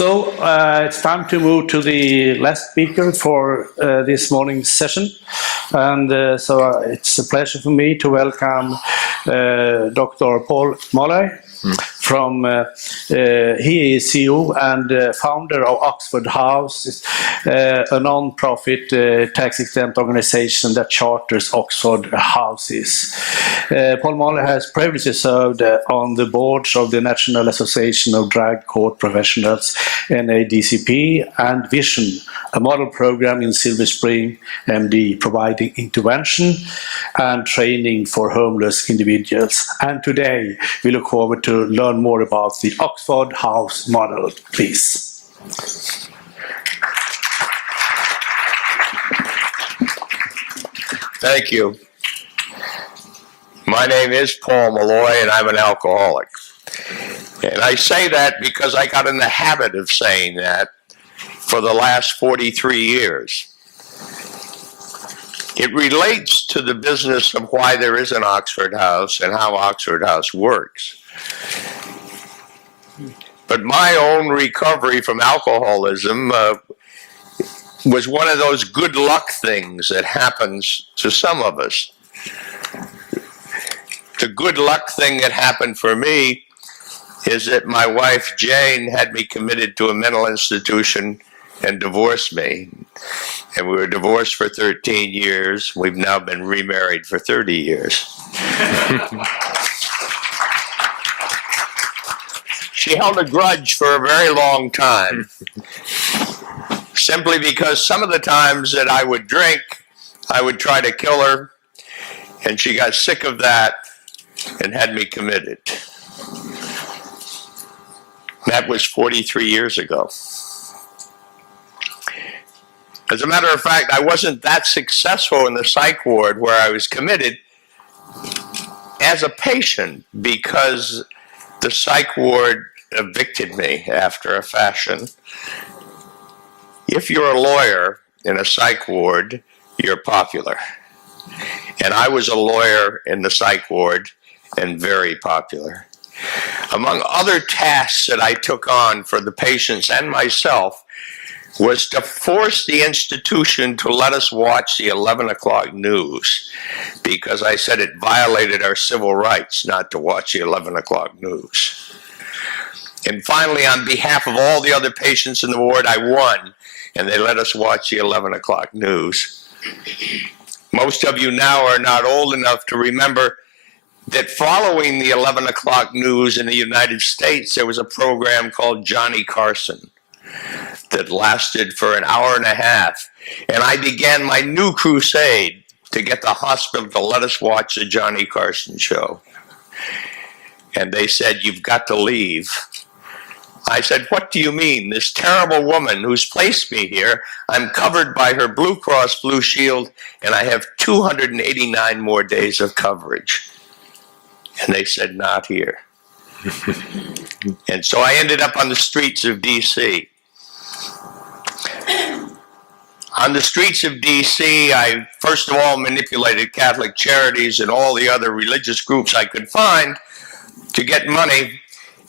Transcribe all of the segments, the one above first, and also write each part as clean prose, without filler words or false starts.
So it's time to move to the last speaker for this morning's session. And so it's a pleasure for me to welcome Dr. Paul Molloy. He is CEO and founder of Oxford House, a non-profit tax-exempt organization that charters Oxford houses. Paul Molloy has previously served on the boards of the National Association of Drug Court Professionals, NADCP, and Vision, a model program in Silver Spring, MD, providing intervention and training for homeless individuals. And today we look forward to learn more about the Oxford House model, please. Thank you. My name is Paul Molloy, and I'm an alcoholic. And I say that because I got in the habit of saying that for the last 43 years. It relates to the business of why there is an Oxford House and how Oxford House works. But my own recovery from alcoholism was one of those good luck things that happens to some of us. The good luck thing that happened for me is that my wife, Jane, had me committed to a mental institution and divorced me. And we were divorced for 13 years. We've now been remarried for 30 years. She held a grudge for a very long time, simply because some of the times that I would drink, I would try to kill her, and she got sick of that and had me committed. That was 43 years ago. As a matter of fact, I wasn't that successful in the psych ward where I was committed as a patient because the psych ward evicted me after a fashion. If you're a lawyer in a psych ward, you're popular. And I was a lawyer in the psych ward and very popular. Among other tasks that I took on for the patients and myself was to force the institution to let us watch the 11 o'clock news, because I said it violated our civil rights not to watch the 11 o'clock news. And finally, on behalf of all the other patients in the ward, I won, and they let us watch the 11 o'clock news. Most of you now are not old enough to remember that following the 11 o'clock news in the United States, there was a program called Johnny Carson that lasted for an hour and a half. And I began my new crusade to get the hospital to let us watch the Johnny Carson show. And they said, "You've got to leave." I said, "What do you mean? This terrible woman who's placed me here, I'm covered by her Blue Cross Blue Shield, and I have 289 more days of coverage." And they said, "Not here." And so I ended up on the streets of DC. On the streets of DC, I first of all manipulated Catholic Charities and all the other religious groups I could find to get money.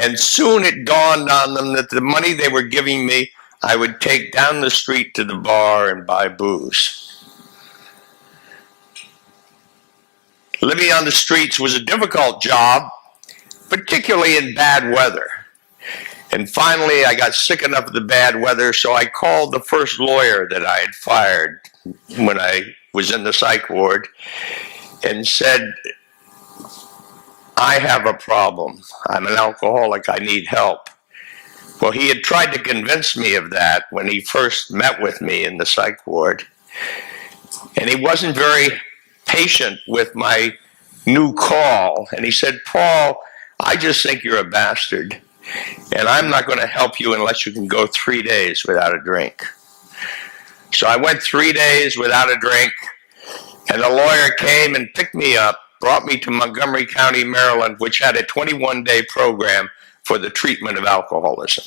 And soon it dawned on them that the money they were giving me, I would take down the street to the bar and buy booze. Living on the streets was a difficult job, particularly in bad weather. And finally, I got sick enough of the bad weather, so I called the first lawyer that I had fired when I was in the psych ward and said, "I have a problem. I'm an alcoholic. I need help." Well, he had tried to convince me of that when he first met with me in the psych ward. And he wasn't very patient with my new call. And he said, "Paul, I just think you're a bastard. And I'm not going to help you unless you can go 3 days without a drink." So I went 3 days without a drink, and the lawyer came and picked me up, brought me to Montgomery County, Maryland, which had a 21-day program for the treatment of alcoholism.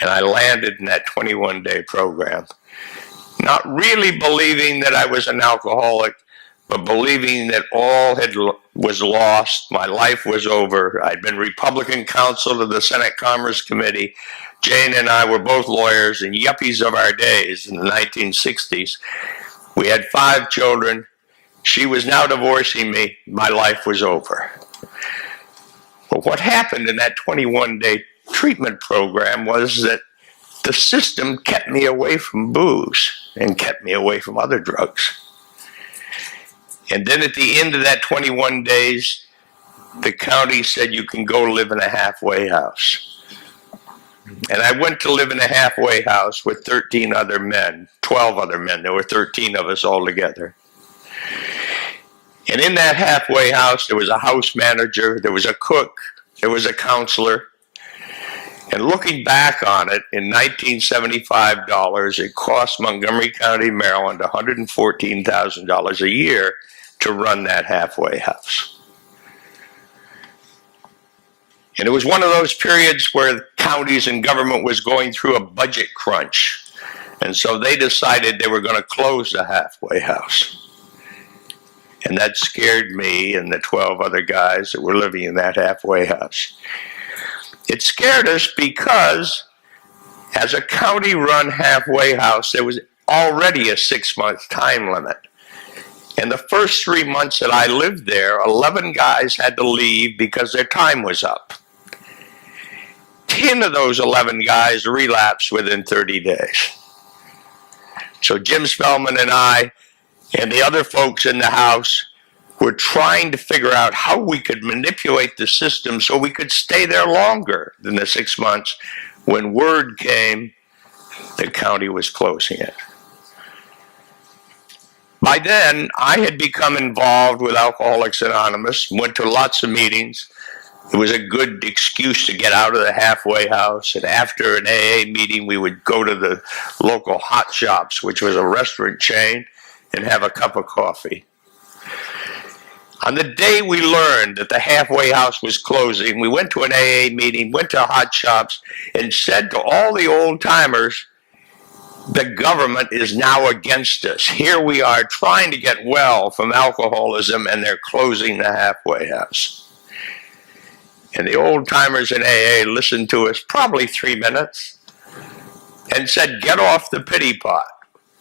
And I landed in that 21-day program, not really believing that I was an alcoholic, but believing that all was lost, my life was over. I'd been Republican counsel to the Senate Commerce Committee. Jane and I were both lawyers and yuppies of our days in the 1960s. We had 5 children. She was now divorcing me. My life was over. But what happened in that 21-day treatment program was that the system kept me away from booze and kept me away from other drugs. And then at the end of that 21 days, the county said you can go live in a halfway house. And I went to live in a halfway house with 13 other men, 12 other men. There were 13 of us all together. And in that halfway house, there was a house manager, there was a cook, there was a counselor. And looking back on it, in 1975 dollars, it cost Montgomery County, Maryland, $114,000 a year to run that halfway house. And it was one of those periods where counties and government was going through a budget crunch. And so they decided they were going to close the halfway house. And that scared me and the 12 other guys that were living in that halfway house. It scared us because as a county-run halfway house, there was already a 6-month time limit. And the first 3 months that I lived there, 11 guys had to leave because their time was up. 10 of those 11 guys relapsed within 30 days. So Jim Spellman and I and the other folks in the house were trying to figure out how we could manipulate the system so we could stay there longer than the 6 months. When word came, the county was closing it. By then, I had become involved with Alcoholics Anonymous, went to lots of meetings. It was a good excuse to get out of the halfway house. And after an AA meeting, we would go to the local Hot Shops, which was a restaurant chain, and have a cup of coffee. On the day we learned that the halfway house was closing, we went to an AA meeting, went to Hot Shops, and said to all the old timers, the government is now against us. Here we are trying to get well from alcoholism, and they're closing the halfway house. And the old timers in AA listened to us probably 3 minutes and said, get off the pity pot.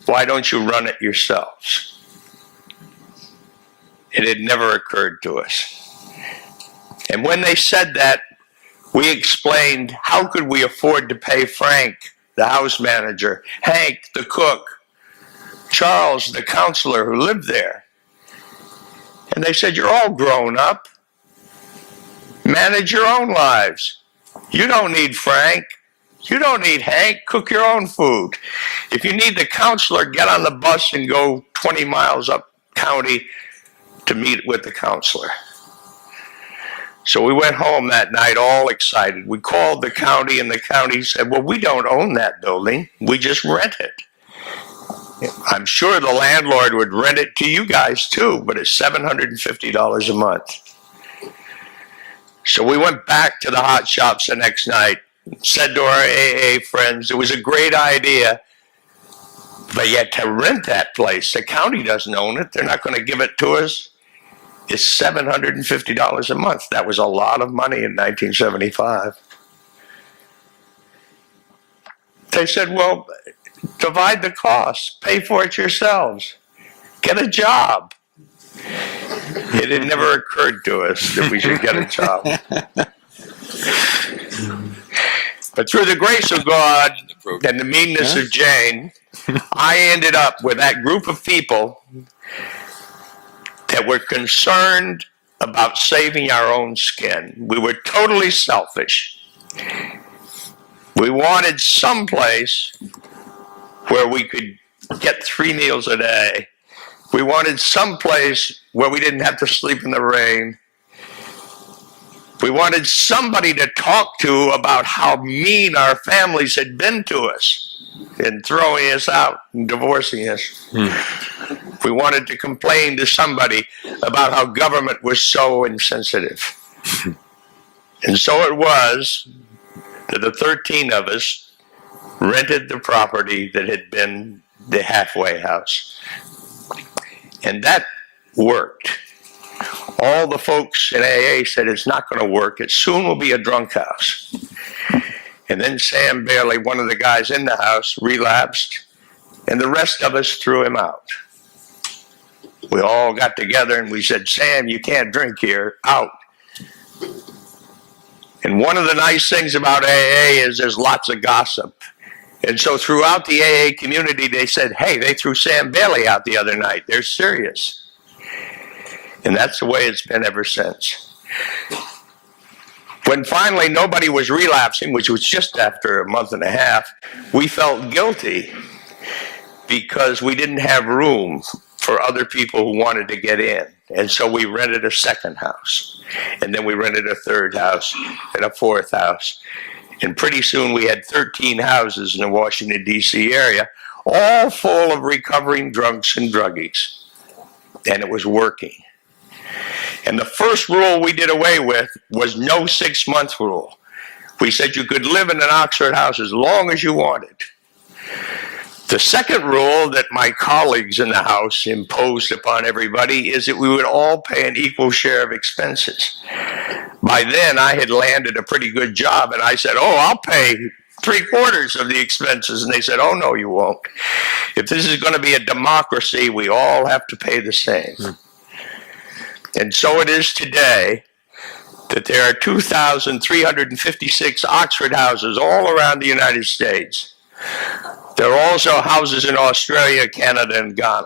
Why don't you run it yourselves? It had never occurred to us. And when they said that, we explained how could we afford to pay Frank, the house manager, Hank, the cook, Charles, the counselor who lived there. And they said, you're all grown up. Manage your own lives. You don't need Frank. You don't need Hank. Cook your own food. If you need the counselor, get on the bus and go 20 miles up county to meet with the counselor. So we went home that night all excited. We called the county, and the county said, well, we don't own that building. We just rent it. I'm sure the landlord would rent it to you guys too, but it's $750 a month. So we went back to the Hot Shops the next night, said to our AA friends, it was a great idea, but yet to rent that place, the county doesn't own it. They're not going to give it to us. It's $750 a month. That was a lot of money in 1975. They said, well, divide the cost, pay for it yourselves, get a job. It had never occurred to us that we should get a job. But through the grace of God and the meanness of Jane, I ended up with that group of people that were concerned about saving our own skin. We were totally selfish. We wanted some place where we could get 3 meals a day. We wanted some place where we didn't have to sleep in the rain. We wanted somebody to talk to about how mean our families had been to us in throwing us out and divorcing us. We wanted to complain to somebody about how government was so insensitive. And so it was that the 13 of us rented the property that had been the halfway house. And that worked. All the folks in AA said it's not going to work. It soon will be a drunk house. And then Sam Bailey, one of the guys in the house, relapsed, and the rest of us threw him out. We all got together and we said, Sam, you can't drink here, out. And one of the nice things about AA is there's lots of gossip. And so throughout the AA community, they said, hey, they threw Sam Bailey out the other night. They're serious. And that's the way it's been ever since. When finally nobody was relapsing, which was just after a month and a half, we felt guilty because we didn't have room for other people who wanted to get in. And so we rented a second house. And then we rented a third house and a fourth house. And pretty soon we had 13 houses in the Washington, D.C. area, all full of recovering drunks and druggies. And it was working. And the first rule we did away with was no 6-month rule. We said you could live in an Oxford house as long as you wanted. The second rule that my colleagues in the house imposed upon everybody is that we would all pay an equal share of expenses. By then, I had landed a pretty good job, and I said, oh, I'll pay 3/4 of the expenses. And they said, oh, no, you won't. If this is going to be a democracy, we all have to pay the same. And so it is today that there are 2,356 Oxford houses all around the United States. There are also houses in Australia, Canada, and Ghana.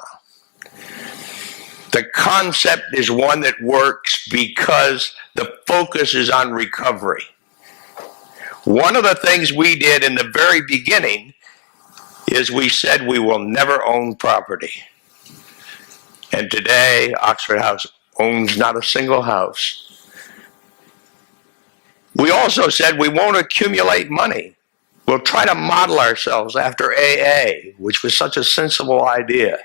The concept is one that works because the focus is on recovery. One of the things we did in the very beginning is we said we will never own property. And today, Oxford House owns not a single house. We also said we won't accumulate money. We'll try to model ourselves after AA, which was such a sensible idea.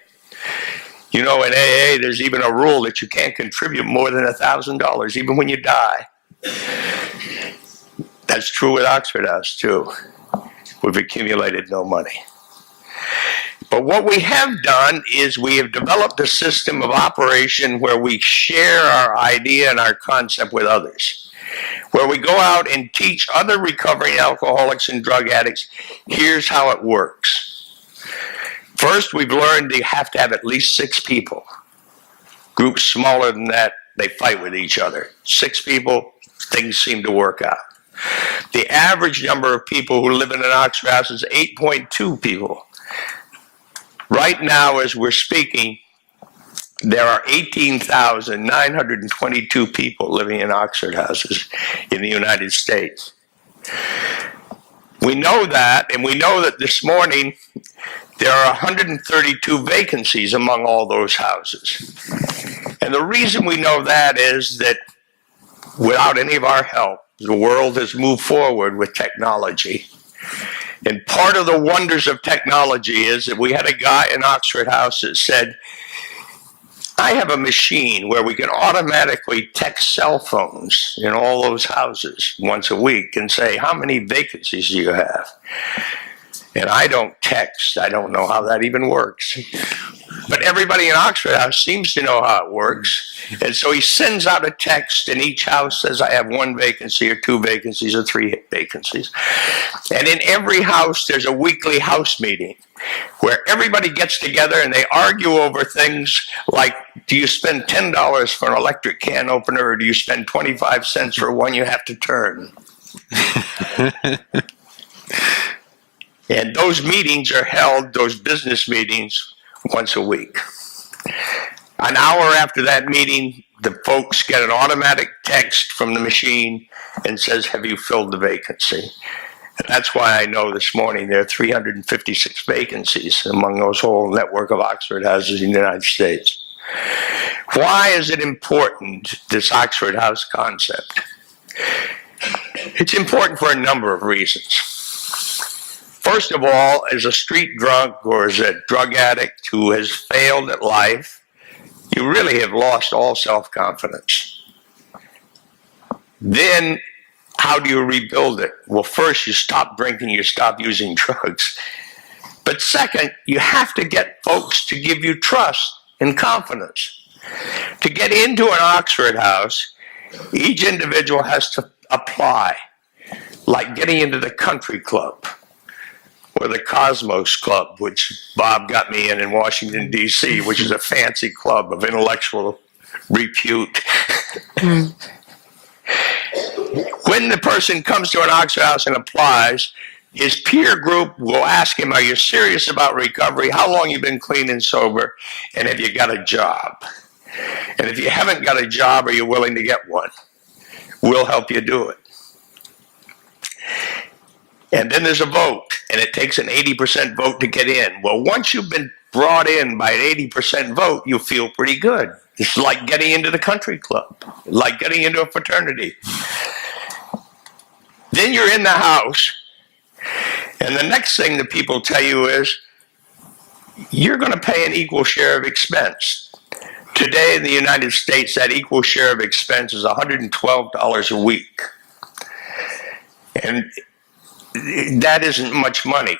You know, in AA, there's even a rule that you can't contribute more than $1,000, even when you die. That's true with Oxford House, too. We've accumulated no money. But what we have done is we have developed a system of operation where we share our idea and our concept with others, where we go out and teach other recovering alcoholics and drug addicts, here's how it works. First, we've learned you have to have at least 6 people. Groups smaller than that, they fight with each other. 6 people, things seem to work out. The average number of people who live in an Oxford House is 8.2 people. Right now, as we're speaking, there are 18,922 people living in Oxford houses in the United States. We know that, and we know that this morning there are 132 vacancies among all those houses. And the reason we know that is that without any of our help, the world has moved forward with technology. And part of the wonders of technology is that we had a guy in Oxford House that said, I have a machine where we can automatically text cell phones in all those houses once a week and say, how many vacancies do you have? And I don't text. I don't know how that even works. But everybody in Oxford House seems to know how it works. And so he sends out a text, and each house says, I have 1 vacancy or 2 vacancies or 3 vacancies. And in every house, there's a weekly house meeting where everybody gets together and they argue over things like, do you spend $10 for an electric can opener, or do you spend 25 cents for one you have to turn? And those meetings are held, those business meetings, once a week. An hour after that meeting, the folks get an automatic text from the machine and says, have you filled the vacancy? And that's why I know this morning there are 356 vacancies among those whole network of Oxford houses in the United States. Why is it important, this Oxford House concept? It's important for a number of reasons. First of all, as a street drunk or as a drug addict who has failed at life, you really have lost all self-confidence. Then, how do you rebuild it? Well, first, you stop drinking, you stop using drugs. But second, you have to get folks to give you trust and confidence. To get into an Oxford House, each individual has to apply. like getting into the country club or the Cosmos Club, which Bob got me in Washington, D.C., which is a fancy club of intellectual repute. When the person comes to an Oxford House and applies, his peer group will ask him, are you serious about recovery? How long you been clean and sober? And have you got a job? And if you haven't got a job, are you willing to get one? We'll help you do it. And then there's a vote, and it takes an 80% vote to get in. Well, once you've been brought in by an 80% vote, you feel pretty good. It's like getting into the country club, like getting into a fraternity. Then you're in the house, and the next thing that people tell you is, you're going to pay an equal share of expense. Today in the United States, that equal share of expense is $112 a week. And that isn't much money.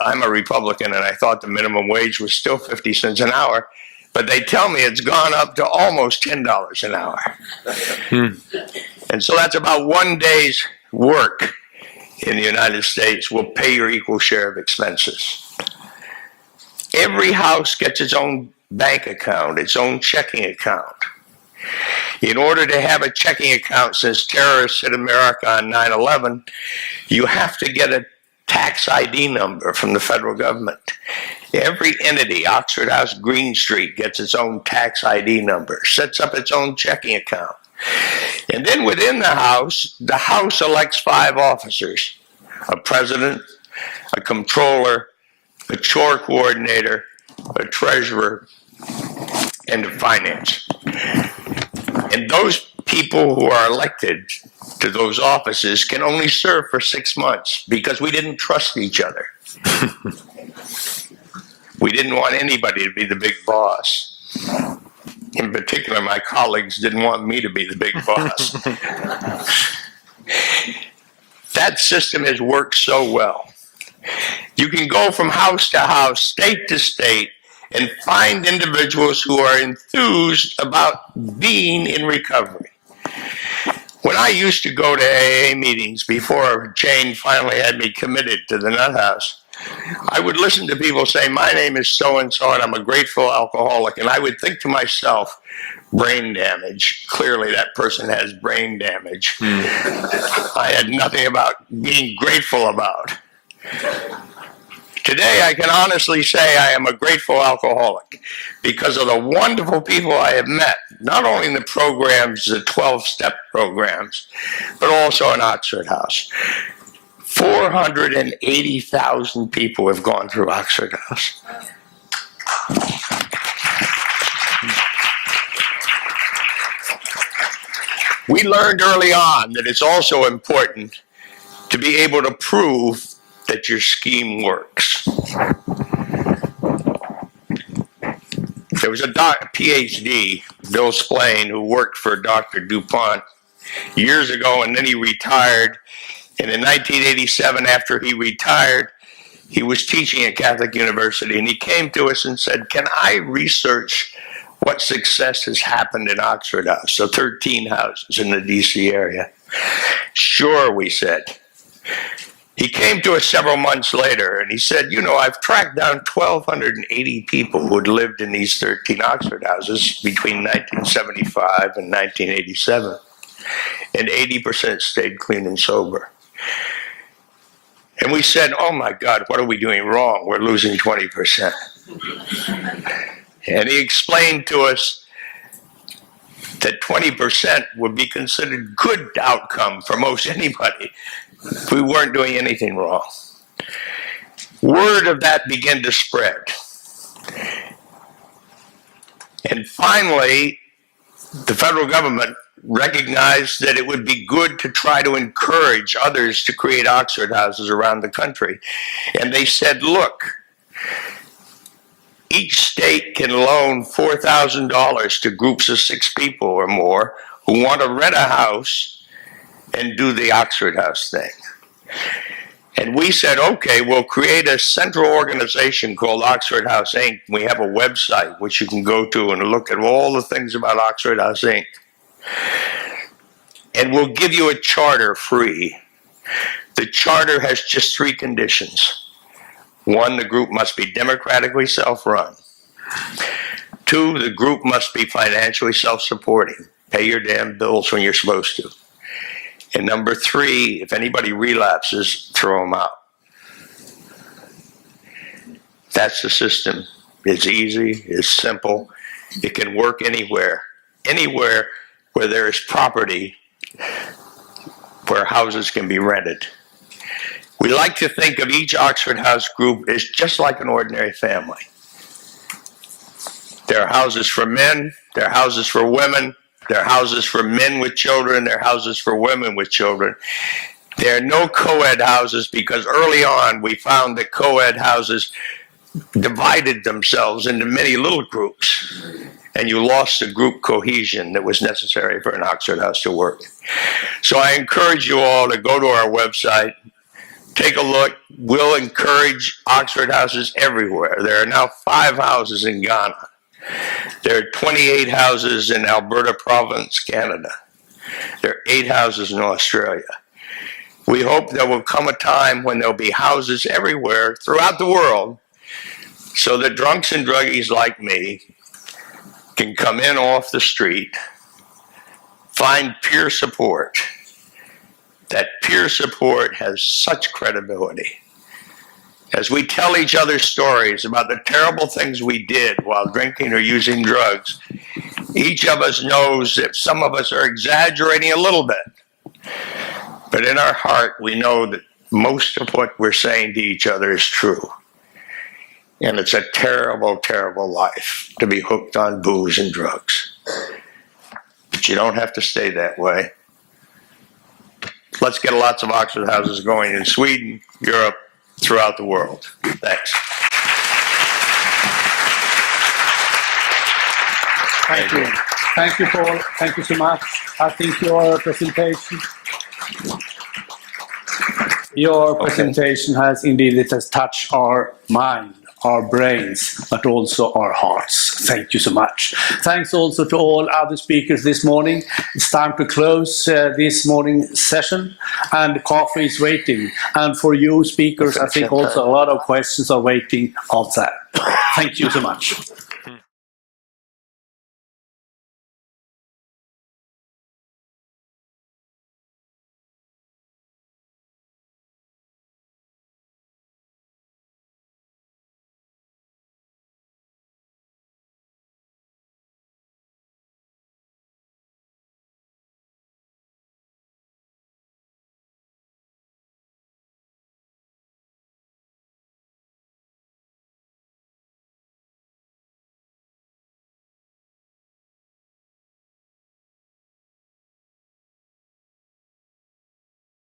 I'm a Republican, and I thought the minimum wage was still 50 cents an hour, but they tell me it's gone up to almost $10 an hour. And so that's about 1 day's work in the United States will pay your equal share of expenses. Every house gets its own bank account, its own checking account. In order to have a checking account, since terrorists hit America on 9/11, you have to get a tax ID number from the federal government. Every entity, Oxford House, Green Street, gets its own tax ID number, sets up its own checking account. And then within the house elects 5 officers: a president, a comptroller, a chore coordinator, a treasurer, and a finance. And those people who are elected to those offices can only serve for 6 months because we didn't trust each other. We didn't want anybody to be the big boss. In particular, my colleagues didn't want me to be the big boss. That system has worked so well. You can go from house to house, state to state, and find individuals who are enthused about being in recovery. When I used to go to AA meetings before Jane finally had me committed to the Nut House, I would listen to people say, my name is so-and-so and I'm a grateful alcoholic. And I would think to myself, brain damage. Clearly that person has brain damage. I had nothing about being grateful about. Today, I can honestly say I am a grateful alcoholic because of the wonderful people I have met, not only in the programs, the 12-step programs, but also in Oxford House. 480,000 people have gone through Oxford House. We learned early on that it's also important to be able to prove that your scheme works. There was a PhD, Bill Splain, who worked for Dr. DuPont years ago, and then he retired. And in 1987, after he retired, he was teaching at Catholic University, and he came to us and said, can I research what success has happened in Oxford House? So 13 houses in the DC area. Sure, we said. He came to us several months later and he said, you know, I've tracked down 1,280 people who had lived in these 13 Oxford houses between 1975 and 1987, and 80% stayed clean and sober. And we said, oh my God, what are we doing wrong? We're losing 20%. And he explained to us that 20% would be considered good outcome for most anybody. We weren't doing anything wrong. Word of that began to spread. And finally, the federal government recognized that it would be good to try to encourage others to create Oxford houses around the country. And they said, look, each state can loan $4,000 to groups of 6 people or more who want to rent a house and do the Oxford House thing. And we said, okay, we'll create a central organization called Oxford House, Inc. We have a website which you can go to and look at all the things about Oxford House, Inc. And we'll give you a charter free The charter has just 3 conditions. 1, the group must be democratically self-run. 2, the group must be financially self-supporting. Pay your damn bills when you're supposed to. And number 3, if anybody relapses, throw them out. That's the system. It's easy, it's simple. It can work anywhere. Anywhere where there is property, where houses can be rented. We like to think of each Oxford House group as just like an ordinary family. There are houses for men, there are houses for women, there are houses for men with children, there are houses for women with children. There are no co-ed houses because early on we found that co-ed houses divided themselves into many little groups, and you lost the group cohesion that was necessary for an Oxford House to work. So I encourage you all to go to our website, take a look. We'll encourage Oxford Houses everywhere. There are now 5 houses in Ghana. There are 28 houses in Alberta Province, Canada. There are 8 houses in Australia. We hope there will come a time when there'll be houses everywhere throughout the world so that drunks and druggies like me can come in off the street, find peer support. That peer support has such credibility. As we tell each other stories about the terrible things we did while drinking or using drugs, each of us knows that some of us are exaggerating a little bit. But in our heart, we know that most of what we're saying to each other is true. And it's a terrible, terrible life to be hooked on booze and drugs. But you don't have to stay that way. Let's get lots of Oxford Houses going in Sweden, Europe, throughout the world. Thanks. Thank you. Thank you, Paul. Thank you so much. I think your presentation has indeed, it has touched our mind, our brains, but also our hearts. Thank you so much. Thanks also to all other speakers this morning. It's time to close this morning's session, and coffee is waiting. And for you speakers, I think also a lot of questions are waiting outside. Thank you so much.